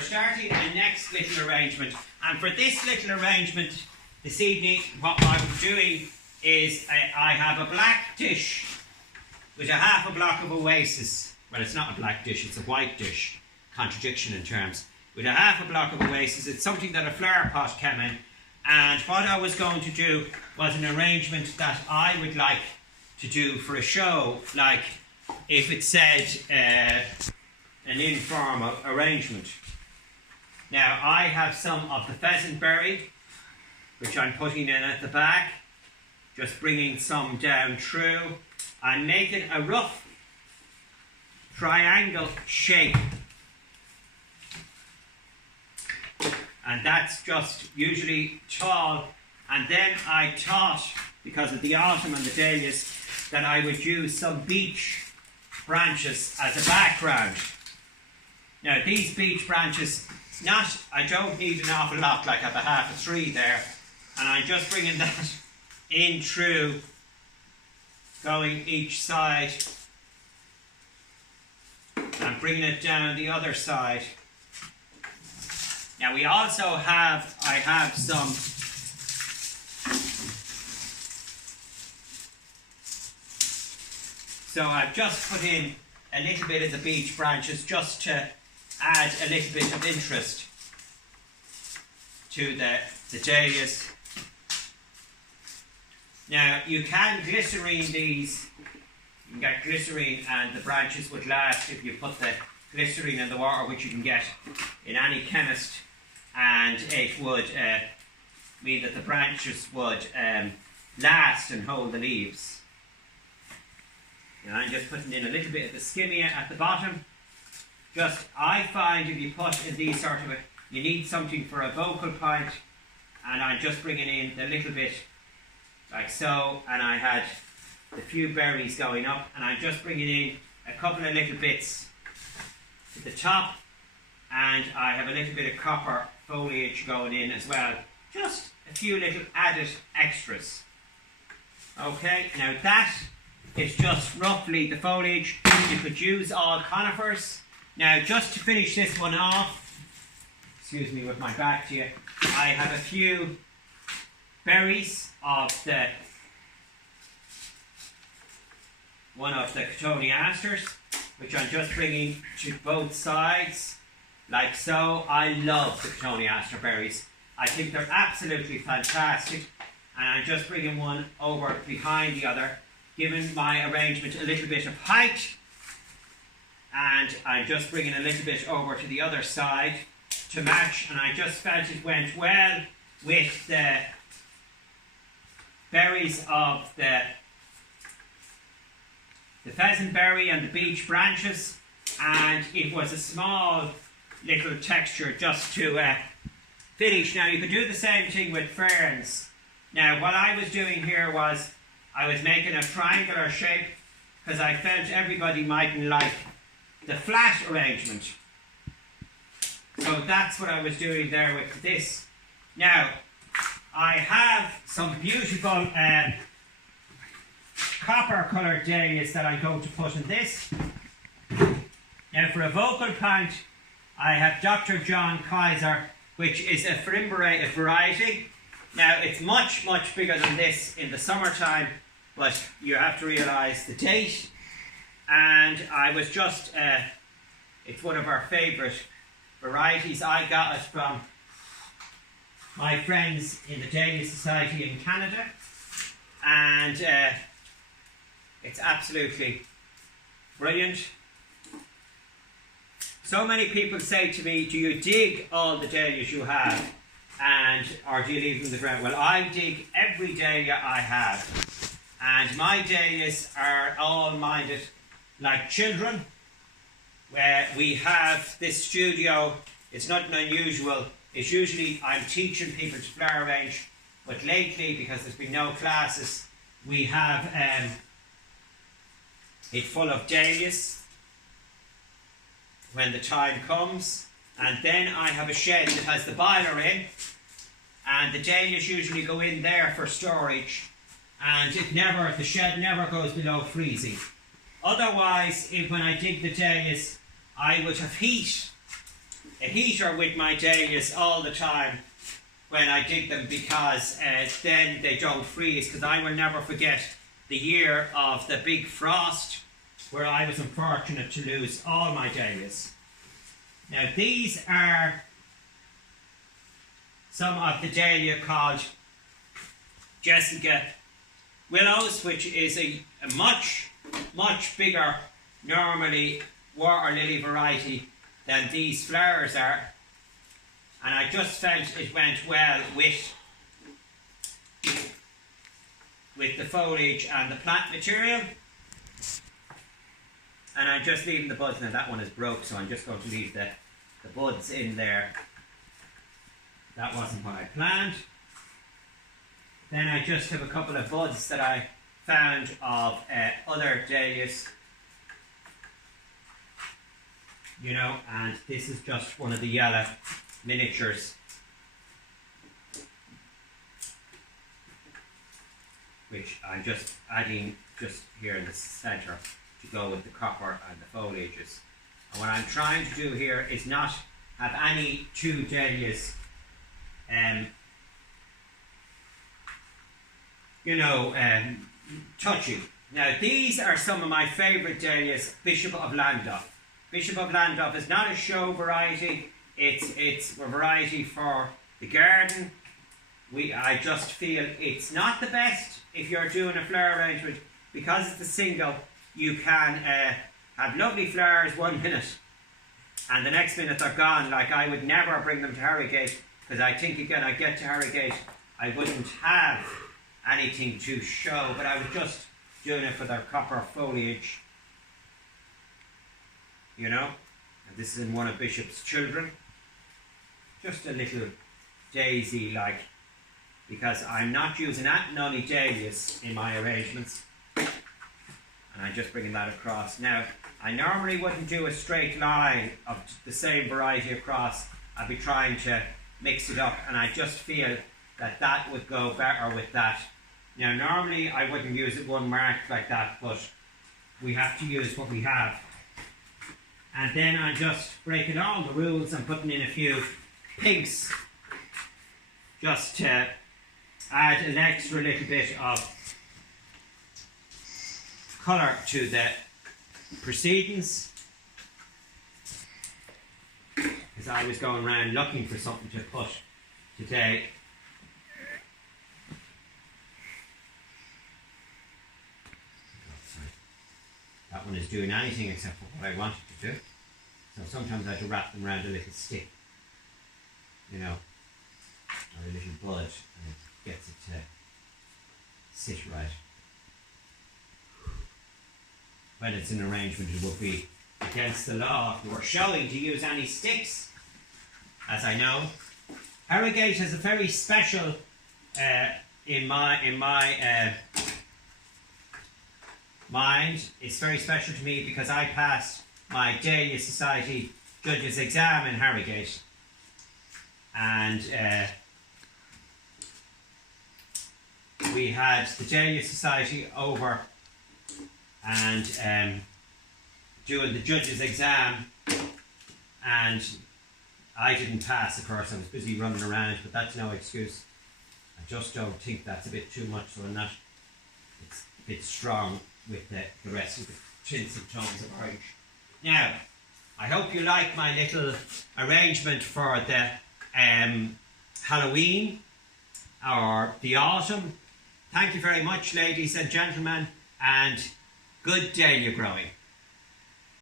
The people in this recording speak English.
we're starting the next little arrangement. And for this little arrangement this evening, what I'm doing is I have a black dish with a half a block of oasis. Well, it's not a black dish, it's a white dish. Contradiction in terms. With a half a block of oasis, it's something that a flower pot came in. And what I was going to do was an arrangement that I would like to do for a show, like if it said an informal arrangement. Now I have some of the pheasant berry, which I'm putting in at the back, just bringing some down through. I'm making a rough triangle shape, and that's just usually tall. And then I thought, because of the autumn and the dahlias, that I would use some beech branches as a background. Now these beech branches, I don't need an awful lot, like I have a half a tree there, and I'm just bringing that in through, going each side, and bringing it down the other side. Now we also have, I have some so I've just put in a little bit of the beech branches just to add a little bit of interest to the dahlias. Now you can glycerine these, you can get glycerine and the branches would last if you put the glycerine in the water, which you can get in any chemist, and it would mean that the branches would last and hold the leaves. And I'm just putting in a little bit of the skimmia at the bottom. Just, I find if you put in these sort of, you need something for a vocal point, and I'm just bringing in a little bit like so, and I had a few berries going up, and I'm just bringing in a couple of little bits to the top, and I have a little bit of copper foliage going in as well. Just a few little added extras. Okay, now that is just roughly the foliage. You could use all conifers. Now just to finish this one off, excuse me with my back to you, I have a few berries of one of the cotoneasters, which I'm just bringing to both sides, like so. I love the cotoneaster berries. I think they're absolutely fantastic, and I'm just bringing one over behind the other, giving my arrangement a little bit of height, and I'm just bringing a little bit over to the other side to match, and I just felt it went well with the berries of the pheasant berry and the beech branches, and it was a small little texture just to finish. Now you could do the same thing with ferns. Now what I was doing here was I was making a triangular shape because I felt everybody mightn't like the flat arrangement. So that's what I was doing there with this. Now I have some beautiful copper coloured dahlias that I'm going to put in this. Now for a vocal point, I have Dr. John Kaiser, which is a frimborated variety. Now it's much bigger than this in the summertime, but you have to realise the date. And I was just, it's one of our favourite varieties. I got it from my friends in the Dahlia Society in Canada, and it's absolutely brilliant. So many people say to me, do you dig all the dahlias you have, or do you leave them in the ground? Well, I dig every dahlia I have, and my dahlias are all minded like children. Where we have this studio, it's nothing unusual. It's usually I'm teaching people to flower arrange, but lately, because there's been no classes, we have it full of dahlias when the time comes. And then I have a shed that has the boiler in, and the dahlias usually go in there for storage, and the shed never goes below freezing. Otherwise, when I dig the dahlias, I would have heat a heater with my dahlias all the time when I dig them, because then they don't freeze, because I will never forget the year of the big frost where I was unfortunate to lose all my dahlias. Now these are some of the dahlia called Jessica Willows, which is a much bigger normally water lily variety than these flowers are, and I just felt it went well with the foliage and the plant material. And I'm just leaving the buds. Now that one is broke, so I'm just going to leave the buds in there. That wasn't what I planned. Then I just have a couple of buds that I found of other dahlias, you know, and this is just one of the yellow miniatures, which I'm just adding just here in the centre to go with the copper and the foliages. And what I'm trying to do here is not have any two dahlias touching. Now these are some of my favourite dahlias, Bishop of Llandaff. Bishop of Llandaff is not a show variety, it's a variety for the garden. I just feel it's not the best if you're doing a flower arrangement, because it's a single. You can have lovely flowers one minute and the next minute they're gone. Like, I would never bring them to Harrogate, because I think again I get to Harrogate I wouldn't have anything to show, but I was just doing it for their copper foliage, you know. And this is in one of Bishop's children, just a little daisy like, because I'm not using none dahlias in my arrangements. And I'm just bringing that across. Now, I normally wouldn't do a straight line of the same variety across. I'd be trying to mix it up, and I just feel that that would go better with that. Now, normally I wouldn't use it one mark like that, but we have to use what we have. And then I'm just breaking all the rules and putting in a few pinks, just to add an extra little bit of colour to the proceedings, because I was going around looking for something to put today. That one is doing anything except for what I wanted to do. So sometimes I have to wrap them around a little stick, you know, or a little bud, and it gets it to sit right. When it's an arrangement, it would be against the law if you were showing to use any sticks, as I know. Harrogate has a very special, in my mind, it's very special to me because I passed my Dahlia Society Judges exam in Harrogate, and we had the Dahlia Society over and doing the judges exam, and I didn't pass, of course. I was busy running around, but that's no excuse. I just don't think that's a bit too much, so I'm not, it's a bit strong with the rest of the tints and tones of orange. Now, I hope you like my little arrangement for the Halloween or the autumn. Thank you very much, ladies and gentlemen, and good dahlia growing.